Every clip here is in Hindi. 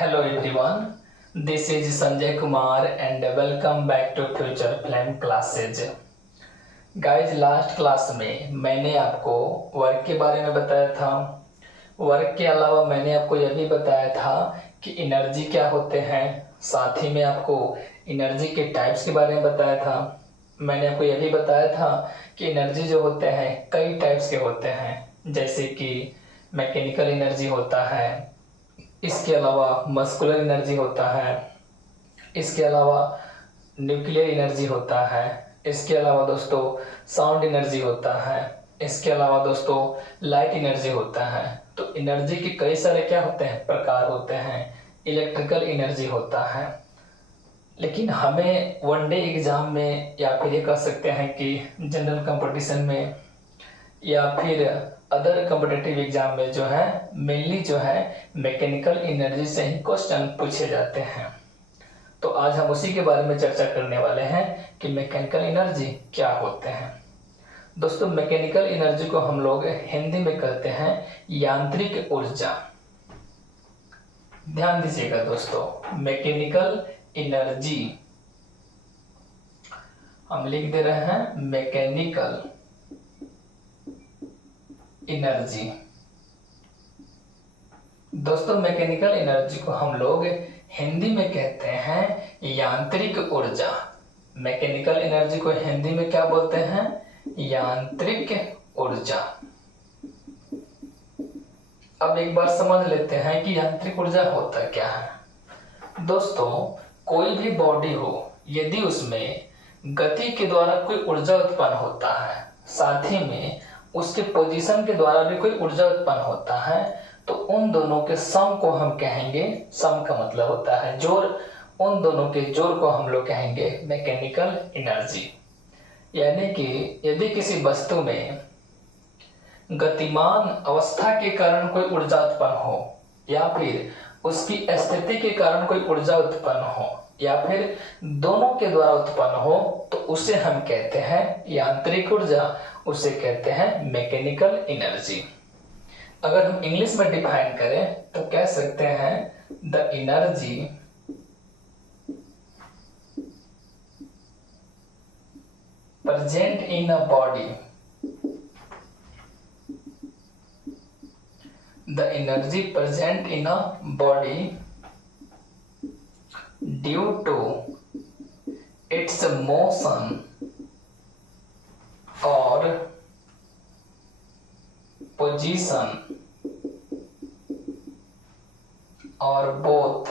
Hello everyone, this is Sanjay Kumar and welcome back to Future Flame Classes. Guys last class में मैंने आपको वर्क के बारे में बताया था। वर्क के अलावा मैंने आपको यह भी बताया था कि एनर्जी क्या होते हैं। साथ ही में आपको एनर्जी के टाइप्स के बारे में बताया था। मैंने आपको यह भी बताया था कि एनर्जी जो होते हैं कई टाइप्स के होते हैं, जैसे कि मैकेनिकल एनर्जी होता है, इसके अलावा मस्कुलर एनर्जी होता है, इसके अलावा न्यूक्लियर एनर्जी होता है, इसके अलावा दोस्तों साउंड एनर्जी होता है, इसके अलावा दोस्तों लाइट एनर्जी होता है। तो एनर्जी के कई सारे क्या होते हैं, प्रकार होते हैं। इलेक्ट्रिकल एनर्जी होता है। लेकिन हमें वनडे एग्जाम में या फिर ये कह सकते हैं कि जनरल कंपटीशन में या फिर अदर कॉम्पिटिटिव एग्जाम में जो है मेनली जो है मैकेनिकल एनर्जी से ही क्वेश्चन पूछे जाते हैं। तो आज हम उसी के बारे में चर्चा करने वाले हैं कि मैकेनिकल एनर्जी क्या होते हैं। दोस्तों मैकेनिकल एनर्जी को हम लोग हिंदी में कहते हैं यांत्रिक ऊर्जा। ध्यान दीजिएगा दोस्तों, मैकेनिकल एनर्जी हम लिख दे रहे हैं मैकेनिकल एनर्जी। दोस्तों मैकेनिकल एनर्जी को हम लोग हिंदी में कहते हैं यांत्रिक ऊर्जा। मैकेनिकल एनर्जी को हिंदी में क्या बोलते हैं, यांत्रिक ऊर्जा। अब एक बार समझ लेते हैं कि यांत्रिक ऊर्जा होता क्या है। दोस्तों कोई भी बॉडी हो, यदि उसमें गति के द्वारा कोई ऊर्जा उत्पन्न होता है, साथ ही में उसके पोजीशन के द्वारा भी कोई ऊर्जा उत्पन्न होता है, तो उन दोनों के सम को हम कहेंगे, सम का मतलब होता है जोड़, उन दोनों के जोड़ को हम लोग कहेंगे मैकेनिकल एनर्जी। यानी कि यदि किसी वस्तु में गतिमान अवस्था के कारण कोई ऊर्जा उत्पन्न हो, या फिर उसकी स्थिति के कारण कोई ऊर्जा उत्पन्न हो, या फिर दोनों के द्वारा उत्पन्न हो, तो उसे हम कहते हैं यांत्रिक ऊर्जा, उसे कहते हैं मैकेनिकल एनर्जी। अगर हम इंग्लिश में डिफाइन करें तो कह सकते हैं the energy present in a body, the energy present in a body due to its motion और पोजीशन और both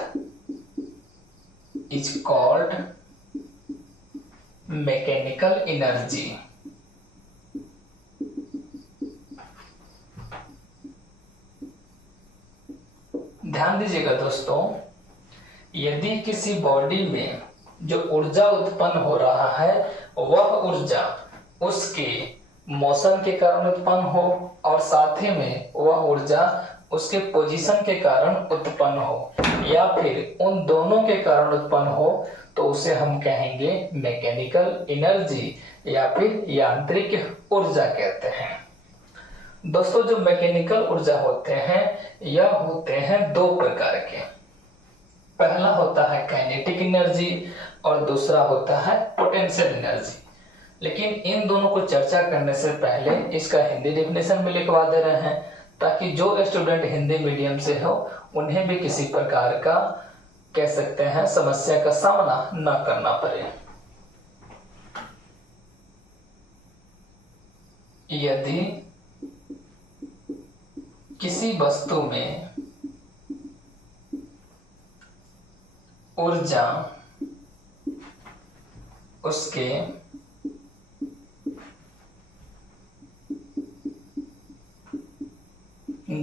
is called mechanical energy. ध्यान दीजिएगा दोस्तों, यदि किसी बॉडी में जो ऊर्जा उत्पन्न हो रहा है वह ऊर्जा उसके मोशन के कारण उत्पन्न हो और साथ ही में वह ऊर्जा उसके पोजीशन के कारण उत्पन्न हो, या फिर उन दोनों के कारण उत्पन्न हो, तो उसे हम कहेंगे मैकेनिकल एनर्जी या फिर यांत्रिक ऊर्जा कहते हैं। दोस्तों जो मैकेनिकल ऊर्जा होते हैं यह होते हैं दो प्रकार के। पहला होता है काइनेटिक एनर्जी और दूसरा होता है पोटेंशियल एनर्जी। लेकिन इन दोनों को चर्चा करने से पहले इसका हिंदी डेफिनेशन में लिखवा दे रहे हैं, ताकि जो स्टूडेंट हिंदी मीडियम से हो उन्हें भी किसी प्रकार का कह सकते हैं समस्या का सामना न करना पड़े। यदि किसी वस्तु में ऊर्जा उसके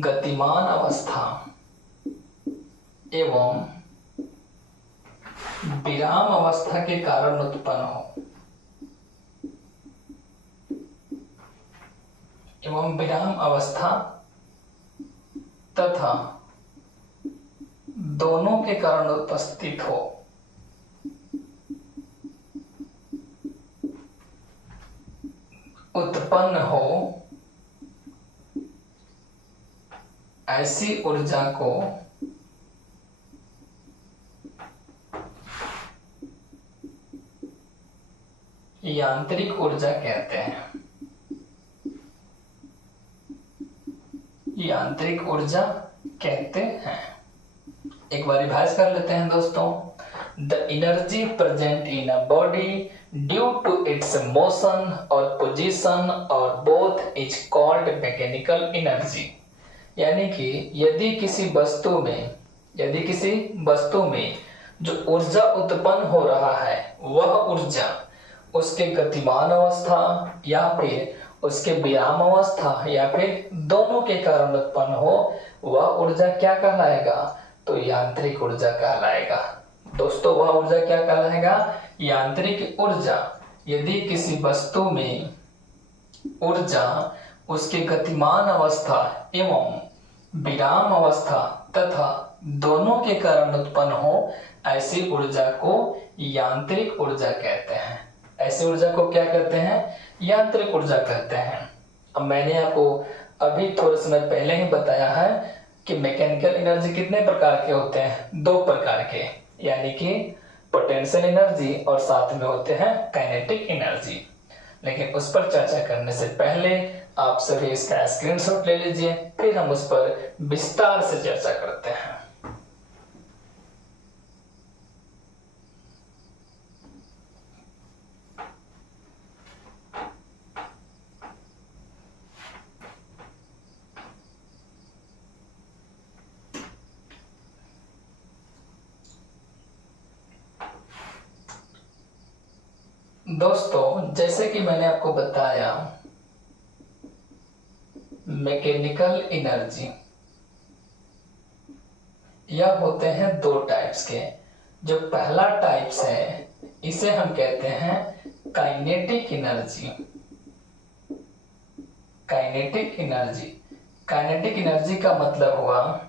गतिमान अवस्था एवं विराम अवस्था के कारण उत्पन्न हो, एवं विराम अवस्था तथा दोनों के कारण उपस्थित हो, उत्पन्न हो, ऐसी ऊर्जा को यांत्रिक ऊर्जा कहते हैं। यांत्रिक ऊर्जा कहते हैं। एक बार रिवाइज कर लेते हैं दोस्तों। The energy present in a body due to its motion और पोजीशन और both is called mechanical energy. यानी कि यदि किसी वस्तु में जो ऊर्जा उत्पन्न हो रहा है वह ऊर्जा उसके गतिमान अवस्था या फिर उसके विराम अवस्था या फिर दोनों के कारण उत्पन्न हो, वह ऊर्जा क्या कहलाएगा? तो यांत्रिक ऊर्जा कहलाएगा। दोस्तों वह ऊर्जा क्या कहलाएगा? यांत्रिक ऊर्जा। यदि किसी वस्तु में ऊर्जा उसके गतिमान अवस्था एवं विराम अवस्था तथा दोनों के कारण उत्पन्न हो, ऐसी ऊर्जा को यांत्रिक ऊर्जा कहते हैं। ऐसी ऊर्जा को क्या कहते हैं? यांत्रिक ऊर्जा कहते हैं। अब मैंने आपको अभी थोड़े समय पहले ही बताया है कि मैकेनिकल एनर्जी कितने प्रकार के होते हैं? 2 प्रकार के, यानी कि पोटेंशियल एनर्जी और साथ में होते हैं काइनेटिक एनर्जी। लेकिन उस पर चर्चा करने से पहले आप सभी इसका स्क्रीनशॉट ले लीजिए, फिर हम उस पर विस्तार से चर्चा करते हैं। दोस्तों जैसे कि मैंने आपको बताया, मैकेनिकल एनर्जी यह होते हैं 2 टाइप्स के। जो पहला टाइप्स है इसे हम कहते हैं kinetic energy. Kinetic energy, kinetic energy का मतलब हुआ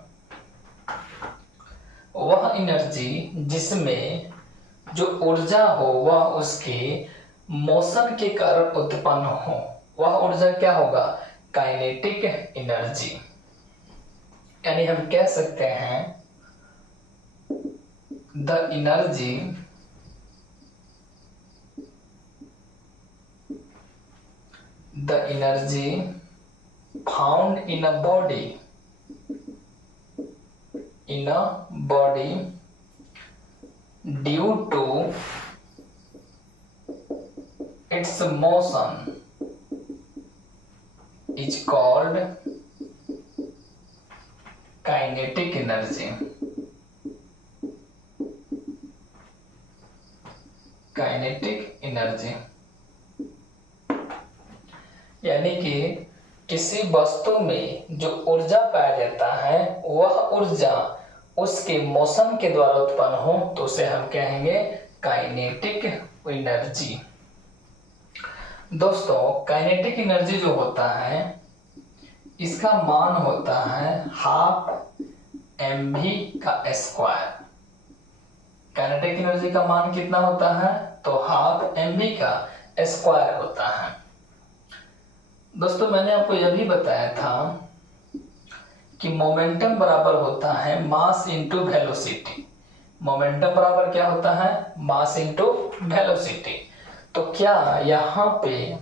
वह एनर्जी जिसमें जो ऊर्जा हो वह उसके मोशन के कारण उत्पन्न हो, वह ऊर्जा क्या होगा? Kinetic energy. यानी हम कह सकते हैं the energy found in a body due to its motion is called kinetic energy। Kinetic energy यानी कि किसी वस्तु में जो ऊर्जा पाया जाता है वह ऊर्जा उसके मोशन के द्वारा उत्पन्न हो तो उसे हम कहेंगे काइनेटिक एनर्जी। दोस्तों काइनेटिक एनर्जी जो होता है इसका मान होता है 12 mv का स्क्वायर। काइनेटिक एनर्जी का मान कितना होता है? तो 12 mv का स्क्वायर होता है। दोस्तों मैंने आपको यह भी बताया था कि मोमेंटम बराबर होता है मास इंटू वेलोसिटी। मोमेंटम बराबर क्या होता है? Mass into velocity. तो क्या यहाँ पे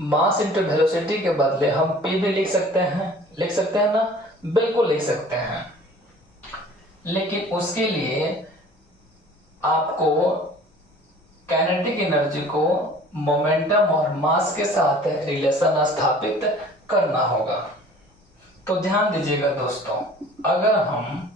मास इंटू वेलोसिटी के बदले हम p भी लिख सकते हैं? लिख सकते हैं ना? बिल्कुल लिख सकते हैं। लेकिन उसके लिए आपको काइनेटिक एनर्जी को मोमेंटम और मास के साथ रिलेशन स्थापित करना होगा। तो ध्यान दीजिएगा दोस्तों, अगर हम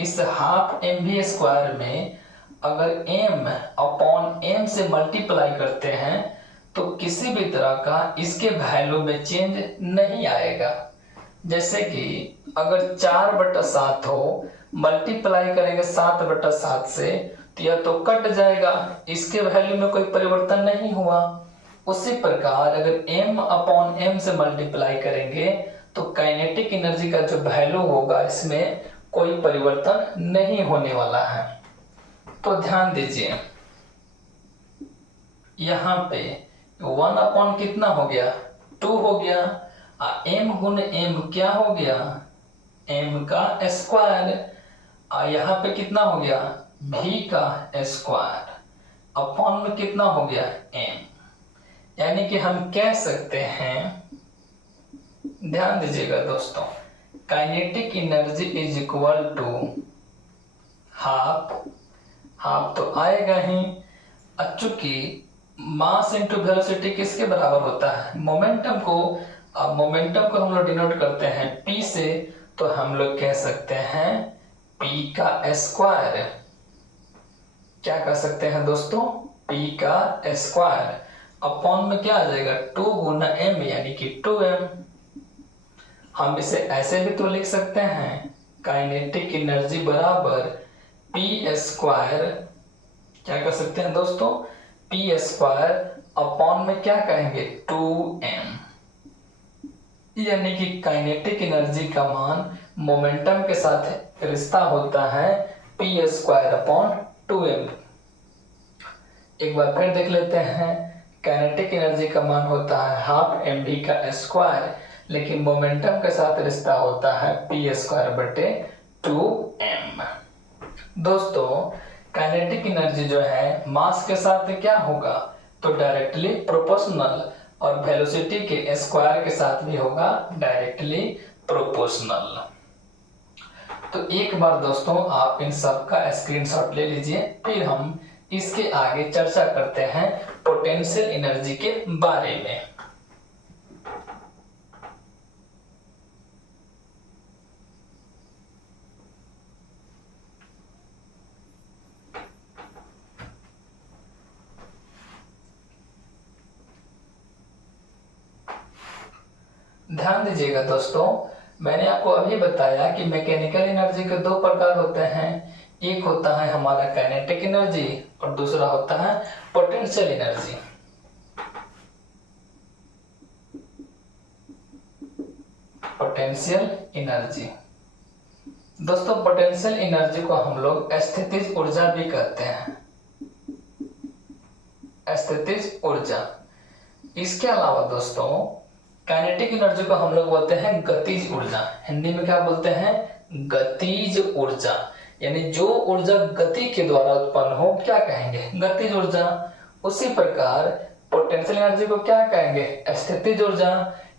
इस 12 mv स्क्वायर में अगर m अपॉन m से मल्टीप्लाई करते हैं तो किसी भी तरह का इसके वैल्यू में चेंज नहीं आएगा। जैसे कि अगर 4/7 हो, मल्टीप्लाई करेंगे 7/7 से तो यह तो कट जाएगा, इसके वैल्यू में कोई परिवर्तन नहीं हुआ। उसी प्रकार अगर m अपॉन m से मल्टीप्लाई करेंगे तो काइनेटिक एनर्जी का जो वैल्यू होगा इसमें कोई परिवर्तन नहीं होने वाला है। तो ध्यान दीजिए, यहाँ पे 1 अपॉन कितना हो गया? 2 हो गया। m गुण m क्या हो गया? m का स्क्वायर। यहाँ पे कितना हो गया? v का स्क्वायर। अपॉन में कितना हो गया m, यानी कि हम कह सकते हैं, ध्यान दीजिएगा दोस्तों, kinetic energy is equal to half, half तो आएगा ही, चूंकि मास इंटू वेलोसिटी किसके बराबर होता है, मोमेंटम को। अब मोमेंटम को हम लोग डिनोट करते हैं p से, तो हम लोग कह सकते हैं p का स्क्वायर। क्या कर सकते हैं दोस्तों, p का स्क्वायर अपॉन में क्या आ जाएगा 2 गुना m, यानी कि 2m। हम इसे ऐसे भी तो लिख सकते हैं, काइनेटिक एनर्जी बराबर p स्क्वायर, क्या कर सकते हैं दोस्तों, p स्क्वायर अपॉन में क्या कहेंगे 2m, यानी कि काइनेटिक एनर्जी का मान मोमेंटम के साथ रिश्ता होता है p स्क्वायर अपॉन 2m। एक बार फिर देख लेते हैं, काइनेटिक एनर्जी का मान होता है हाफ mv का स्क्वायर, लेकिन मोमेंटम के साथ रिश्ता होता है p स्क्वायर बटे 2m। दोस्तों काइनेटिक एनर्जी जो है मास के साथ क्या होगा, तो डायरेक्टली प्रोपोर्शनल, और वेलोसिटी के स्क्वायर के साथ भी होगा डायरेक्टली प्रोपोर्शनल। तो एक बार दोस्तों आप इन सब का स्क्रीनशॉट ले लीजिए, फिर हम इसके आगे चर्चा करते हैं पोटेंशियल एनर्जी के बारे में। ध्यान दीजिएगा दोस्तों, मैंने आपको अभी बताया कि मैकेनिकल एनर्जी के दो प्रकार होते हैं, एक होता है हमारा काइनेटिक एनर्जी और दूसरा होता है पोटेंशियल एनर्जी। पोटेंशियल एनर्जी दोस्तों, पोटेंशियल एनर्जी को हम लोग स्थितिज ऊर्जा भी कहते हैं, स्थितिज ऊर्जा। इसके अलावा दोस्तों काइनेटिक एनर्जी को हम लोग बोलते हैं गतिज ऊर्जा, हिंदी में क्या बोलते हैं, गतिज ऊर्जा, यानी जो ऊर्जा गति के द्वारा उत्पन्न हो क्या कहेंगे, गतिज ऊर्जा। उसी प्रकार पोटेंशियल एनर्जी को क्या कहेंगे, स्थितिज ऊर्जा,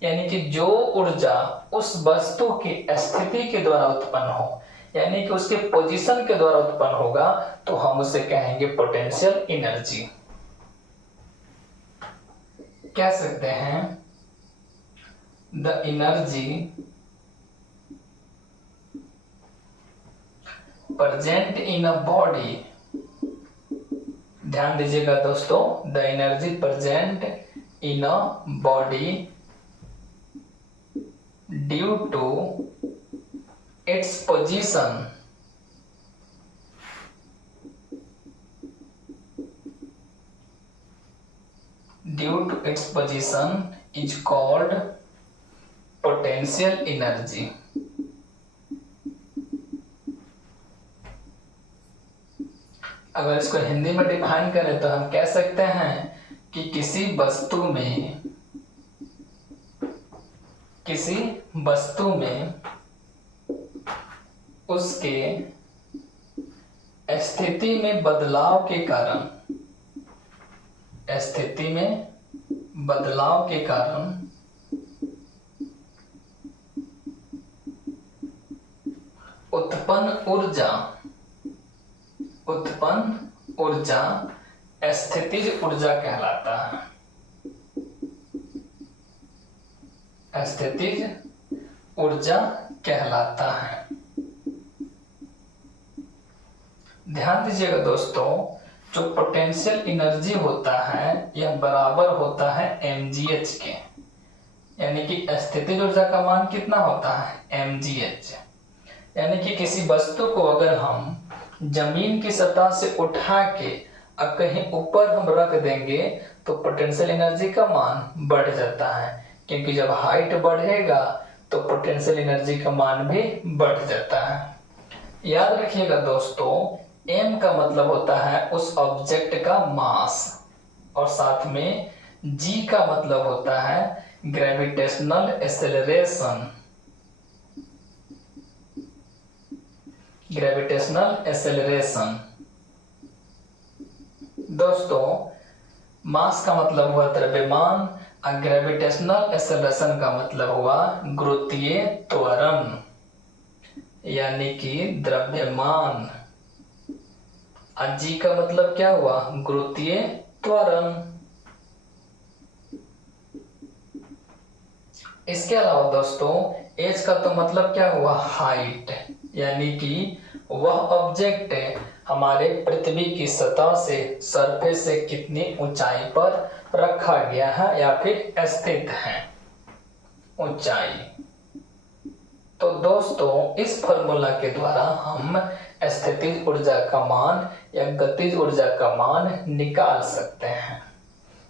यानी कि जो ऊर्जा उस वस्तु की स्थिति के द्वारा उत्पन्न हो, यानी कि उसके पोजीशन के द्वारा उत्पन्न होगा, तो हम उसे कहेंगे पोटेंशियल एनर्जी। कह सकते हैं the energy present in a body, ध्यान दीजिएगा दोस्तों, the energy present in a body due to its position, due to its position is called potential energy. अगर इसको हिंदी में डिफाइन करें तो हम कह सकते हैं कि किसी वस्तु में उसके स्थिति में बदलाव के कारण उत्पन्न ऊर्जा स्थितिज ऊर्जा कहलाता है, स्थितिज ऊर्जा कहलाता है। ध्यान दीजिएगा दोस्तों, जो पोटेंशियल एनर्जी होता है यह बराबर होता है mgh के, यानी कि स्थितिज ऊर्जा का मान कितना होता है mgh, यानी कि किसी वस्तु को अगर हम जमीन की सतह से उठा के कहीं ऊपर हम रख देंगे तो पोटेंशियल एनर्जी का मान बढ़ जाता है, क्योंकि जब हाइट बढ़ेगा तो पोटेंशियल एनर्जी का मान भी बढ़ जाता है। याद रखिएगा दोस्तों, m का मतलब होता है उस ऑब्जेक्ट का मास, और साथ में g का मतलब होता है ग्रेविटेशनल एक्सेलरेशन, ग्रेविटेशनल एक्सेलरेशन। दोस्तों, मास का मतलब हुआ द्रव्यमान और ग्रेविटेशनल एक्सेलरेशन का मतलब हुआ गुरुत्वीय त्वरण, यानी कि द्रव्यमान। और जी का मतलब क्या हुआ? गुरुत्वीय त्वरण। इसके अलावा दोस्तों, एच का तो मतलब क्या हुआ? हाइट, यानी कि वह ऑब्जेक्ट हमारे पृथ्वी की सतह से, सरफेस से कितनी ऊंचाई पर रखा गया है या फिर स्थित है, ऊंचाई। तो दोस्तों, इस फॉर्मूला के द्वारा हम स्थितिज ऊर्जा का मान या गतिज ऊर्जा का मान निकाल सकते हैं।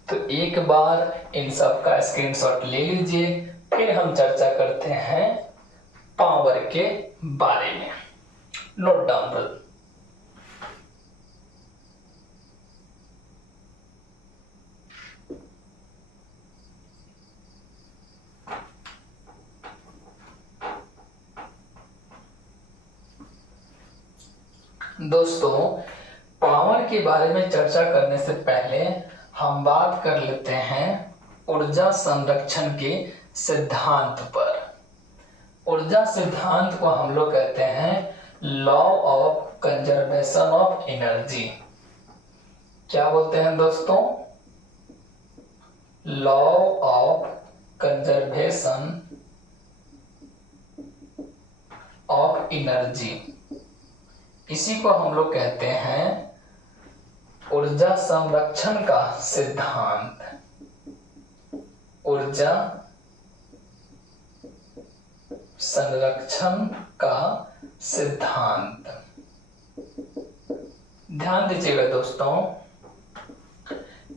तो एक बार इन सब का स्क्रीनशॉट ले लीजिए, फिर हम चर्चा करते हैं पावर के बारे में। Note down brother. दोस्तों, पावर के बारे में चर्चा करने से पहले हम बात कर लेते हैं ऊर्जा संरक्षण के सिद्धांत पर। ऊर्जा सिद्धांत को हम लोग कहते हैं law of conservation of energy. क्या बोलते हैं दोस्तों? Law of conservation of energy, इसी को हम लोग कहते हैं ऊर्जा संरक्षण का सिद्धांत। ऊर्जा संरक्षण का सिद्धांत। ध्यान दीजिएगा दोस्तों,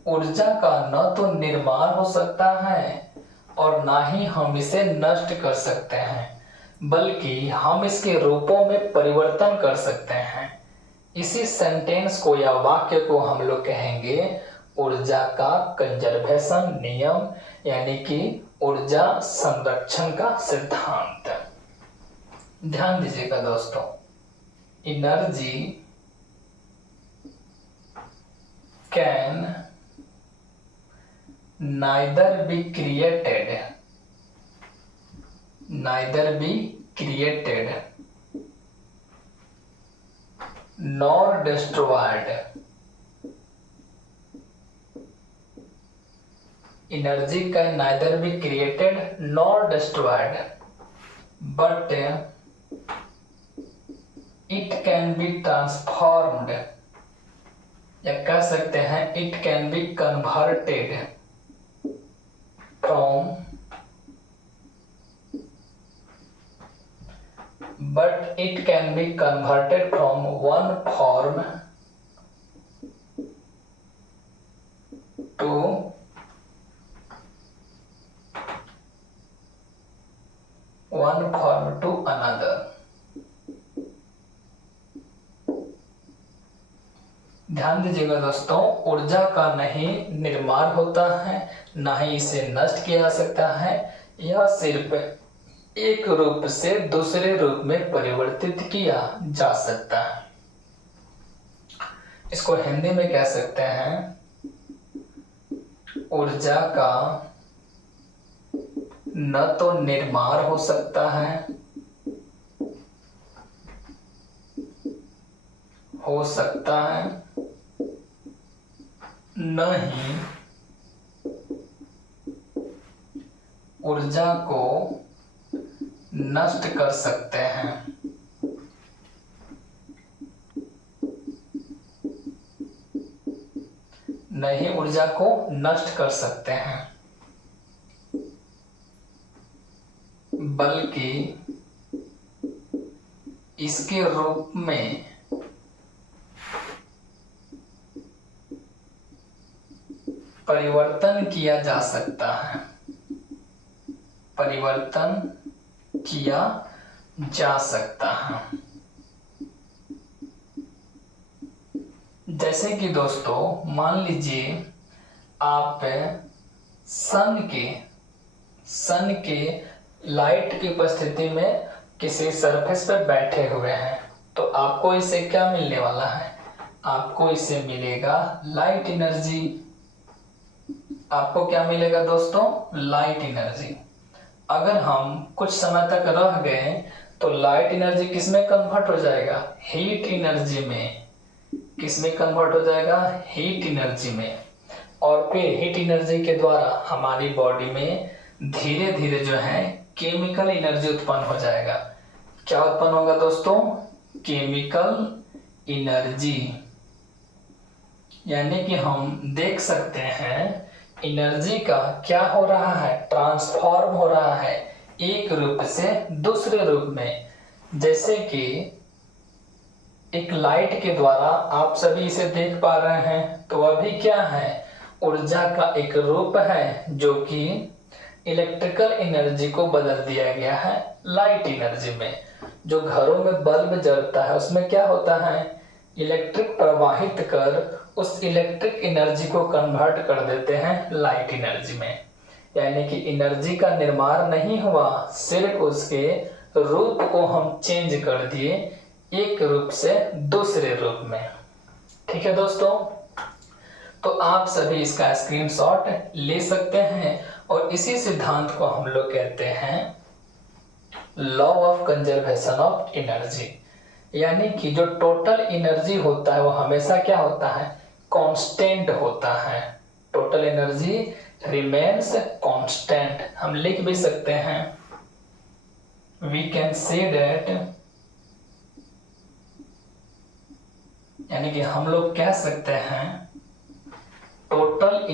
ऊर्जा का न तो निर्माण हो सकता है और ना ही हम इसे नष्ट कर सकते हैं, बल्कि हम इसके रूपों में परिवर्तन कर सकते हैं। इसी सेंटेंस को या वाक्य को हम लोग कहेंगे ऊर्जा का कंजर्वेशन नियम, यानी कि ऊर्जा संरक्षण का सिद्धांत। ध्यान दीजिएगा दोस्तों, energy can neither be created nor destroyed. Energy can neither be created nor destroyed, but it can be transformed, या कह सकते हैं it can be converted from, but it can be converted from one form to another. ध्यान दीजिएगा दोस्तों, ऊर्जा का नहीं निर्माण होता है, ना ही इसे नष्ट किया जा सकता है। यह सिर्फ एक रूप से दूसरे रूप में परिवर्तित किया जा सकता है। इसको हिंदी में कह सकते हैं ऊर्जा का न तो निर्माण हो सकता है, न ही ऊर्जा को नष्ट कर सकते हैं। नहीं ऊर्जा को नष्ट कर सकते हैं, बल्कि इसके रूप में परिवर्तन किया जा सकता है, परिवर्तन किया जा सकता है। जैसे कि दोस्तों, मान लीजिए आप सन के लाइट की उपस्थिति में किसी सरफेस पर बैठे हुए हैं, तो आपको इससे क्या मिलने वाला है? आपको इससे मिलेगा लाइट एनर्जी। आपको क्या मिलेगा दोस्तों? Light energy. अगर हम कुछ समय तक रह गए तो लाइट एनर्जी किस में कन्वर्ट हो जाएगा? हीट एनर्जी में। किस में कन्वर्ट हो जाएगा? हीट एनर्जी में। और फिर हीट एनर्जी के द्वारा हमारी बॉडी में धीरे धीरे जो है केमिकल एनर्जी उत्पन्न हो जाएगा। क्या उत्पन्न होगा दोस्तों? Chemical energy. यानी कि हम देख सकते हैं एनर्जी का क्या हो रहा है? ट्रांसफॉर्म हो रहा है एक रूप से दूसरे रूप में। जैसे कि एक लाइट के द्वारा आप सभी इसे देख पा रहे हैं, तो अभी क्या है? ऊर्जा का एक रूप है जो कि इलेक्ट्रिकल एनर्जी को बदल दिया गया है लाइट एनर्जी में। जो घरों में बल्ब जलता है उसमें क्या होता है? इलेक्ट्रिक प्रवाहित कर उस इलेक्ट्रिक एनर्जी को कन्वर्ट कर देते हैं लाइट एनर्जी में। यानी कि एनर्जी का निर्माण नहीं हुआ, सिर्फ उसके रूप को हम चेंज कर दिए एक रूप से दूसरे रूप में। ठीक है दोस्तों, तो आप सभी इसका स्क्रीनशॉट ले सकते हैं और इसी सिद्धांत को हम लोग कहते हैं law of conservation of energy. यानी कि जो टोटल एनर्जी होता है वो हमेशा क्या होता है? कांस्टेंट होता है। Total energy remains constant. हम लिख भी सकते हैं, वी कैन से दैट, यानी कि हम लोग कह सकते हैं टोटल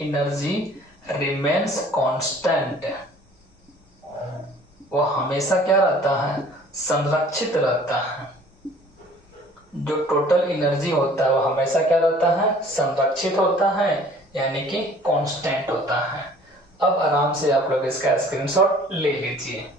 एनर्जी रिमेन्स कांस्टेंट। वो हमेशा क्या रहता है? संरक्षित रहता है। जो टोटल एनर्जी होता है वो हमेशा क्या रहता है? संरक्षित होता है, यानी कि कांस्टेंट होता है। अब आराम से आप लोग इसका स्क्रीनशॉट ले लीजिए।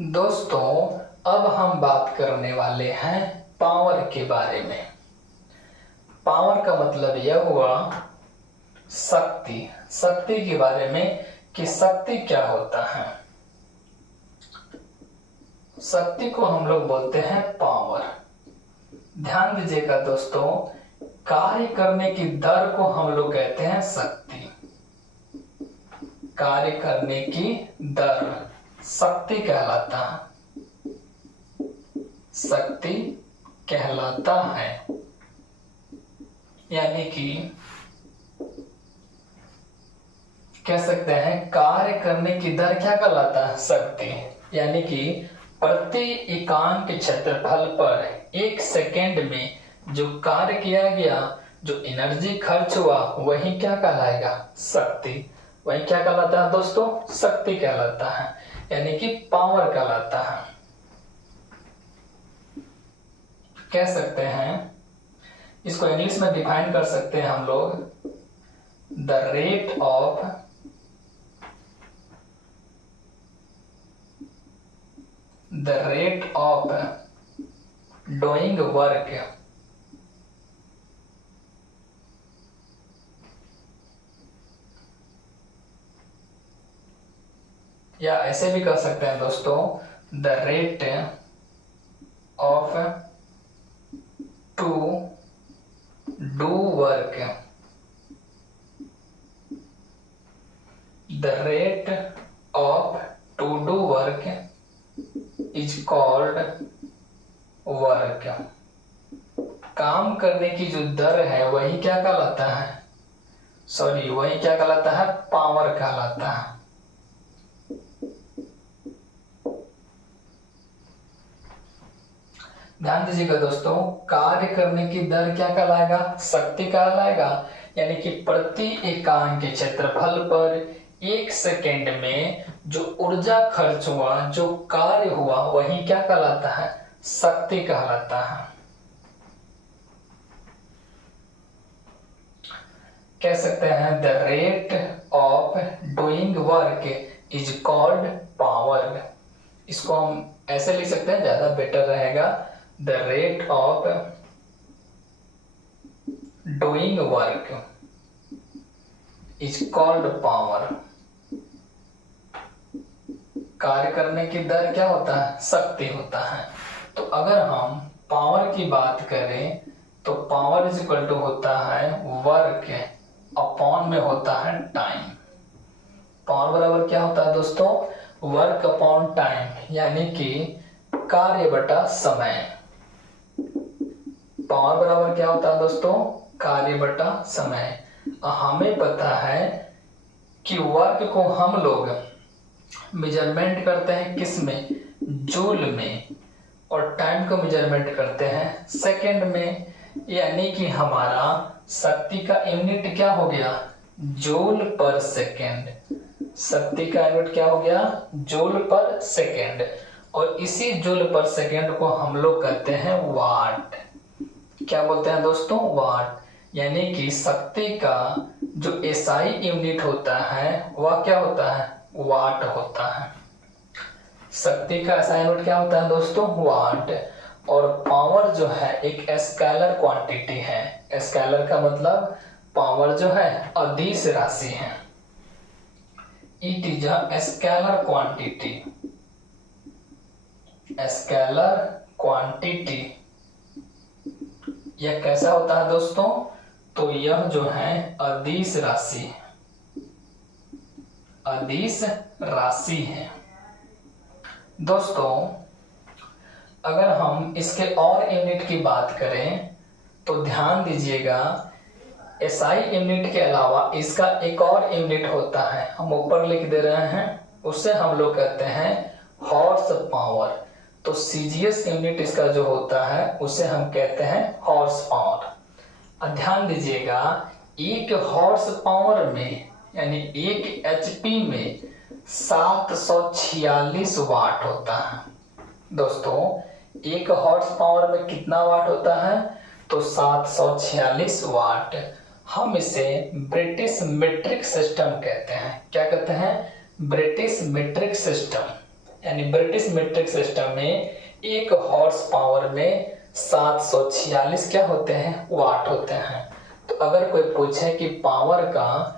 दोस्तों, अब हम बात करने वाले हैं पावर के बारे में। पावर का मतलब यह हुआ शक्ति। शक्ति के बारे में कि शक्ति क्या होता है। शक्ति को हम लोग बोलते हैं पावर। ध्यान दीजिएगा दोस्तों, कार्य करने की दर को हम लोग कहते हैं शक्ति। कार्य करने की दर शक्ति कहलाता है। शक्ति कहलाता है। यानी कि कह सकते हैं कार्य करने की दर क्या कहलाता है? शक्ति। यानी कि प्रति इकांक क्षेत्रफल पर एक सेकेंड में जो कार्य किया गया, जो एनर्जी खर्च हुआ, वही क्या कहलाएगा? शक्ति। वही क्या कहलाता है दोस्तों? शक्ति कहलाता है, यानी कि पावर कहलाता है। कह सकते हैं, इसको इंग्लिश में डिफाइन कर सकते हैं हम लोग, the rate of doing work, या ऐसे भी कर सकते हैं दोस्तों, the rate of to do work, the rate of to do work is called work. काम करने की जो दर है वही क्या कहलाता है? वही क्या कहलाता है? पावर कहलाता है। ध्यान दीजिएगा दोस्तों, कार्य करने की दर क्या कहलाएगा? शक्ति कहलाएगा। यानी कि प्रति इकाई के क्षेत्रफल पर एक सेकेंड में जो ऊर्जा खर्च हुआ, जो कार्य हुआ, वही क्या कहलाता है? शक्ति कहलाता है। कह सकते हैं the rate of doing work is called power. इसको हम ऐसे लिख सकते हैं, ज्यादा बेटर रहेगा, the rate of doing work is called power. कार्य करने की दर क्या होता है? शक्ति होता है। तो अगर हम पावर की बात करें तो पावर इज इक्वल टू होता है वर्क अपॉन में होता है टाइम। पावर बराबर क्या होता है दोस्तों? वर्क अपॉन टाइम, यानी कि कार्य बटा समय। पावर बराबर क्या होता है दोस्तों? कार्य बटा समय। हमें पता है कि वर्क को हम लोग मेजरमेंट करते हैं किस में? जूल में। और टाइम को मेजरमेंट करते हैं सेकंड में, यानी कि हमारा शक्ति का यूनिट क्या हो गया? जूल पर सेकंड। शक्ति का यूनिट क्या हो गया? जूल पर सेकंड। और इसी जूल पर सेकंड को हम लोग कहते हैं वाट। क्या बोलते हैं दोस्तों? वाट। यानी कि शक्ति का जो एसआई यूनिट होता है वह क्या होता है? वाट होता है। शक्ति का एसआई यूनिट क्या होता है दोस्तों? वाट। और पावर जो है एक स्केलर क्वांटिटी है। स्केलर का मतलब पावर जो है अदिश राशि है। It is a scalar quantity. Scalar quantity यह कैसा होता है दोस्तों? तो यह जो है अदिश राशि है। अदिश राशि है दोस्तों। अगर हम इसके और यूनिट की बात करें तो ध्यान दीजिएगा, एसआई यूनिट के अलावा इसका एक और यूनिट होता है, हम ऊपर लिख दे रहे हैं, उसे हम लोग कहते हैं हॉर्स पावर। तो सीजीएस यूनिट इसका जो होता है उसे हम कहते हैं हॉर्स पावर। ध्यान दीजिएगा, एक हॉर्स पावर में यानी एक एचपी में 746 वाट होता है। दोस्तों एक हॉर्स पावर में कितना वाट होता है? तो 746 वाट। हम इसे ब्रिटिश मीट्रिक सिस्टम कहते हैं। क्या कहते हैं? British metric system. यानी ब्रिटिश मीट्रिक सिस्टम में एक हॉर्स पावर में 746 क्या होते हैं? वाट होते हैं। तो अगर कोई पूछे कि पावर का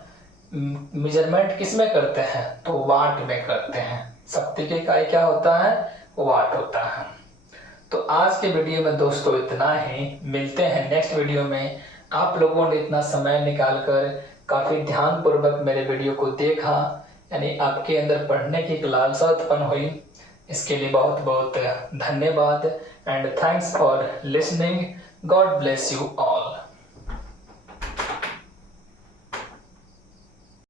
मेजरमेंट किस में करते हैं? तो वाट में करते हैं। शक्ति की इकाई क्या होता है? वाट होता है। तो आज के वीडियो में दोस्तों इतना ही। मिलते हैं नेक्स्ट वीडियो में। आप लोगों ने इतना समय निकालकर काफी ध्यान पूर्वक मेरे वीडियो को देखा, यानी आपके अंदर पढ़ने की एक लालसा उत्पन्न हुई। इसके लिए बहुत बहुत धन्यवाद and thanks for listening. God bless you all.